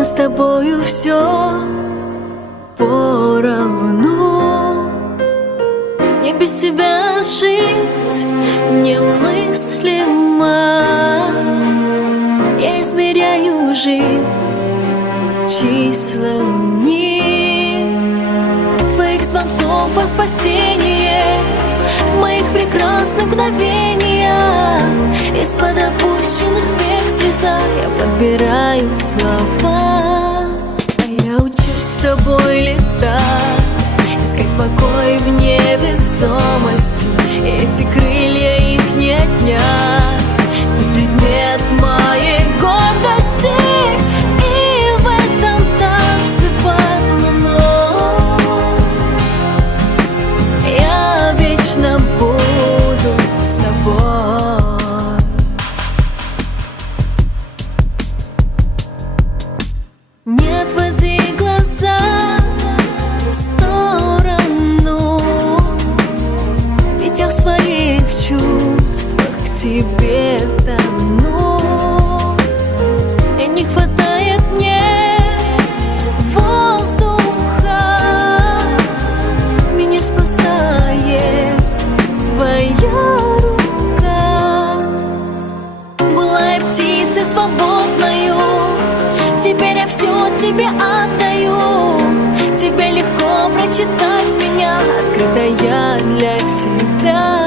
нас с тобою все поровну. Мне без тебя жить немыслимо. Я измеряю жизнь числами твоих звонков во спасение, в моих прекрасных мгновениях. Из-под опущенных век слеза я подбираю слова. Я учусь с тобой летать, искать покой в невесомости. Эти крылья, их не отнять, не предмет моей гордости. И в этом танце под луной я вечно буду с тобой. Не отводи глаза в сторону, ведь я в своих чувствах к тебе тону. И не хватает мне воздуха, меня спасает твоя рука. Была я птицей свободною, теперь я все тебе отдаю. Тебе легко прочитать меня, открытая для тебя.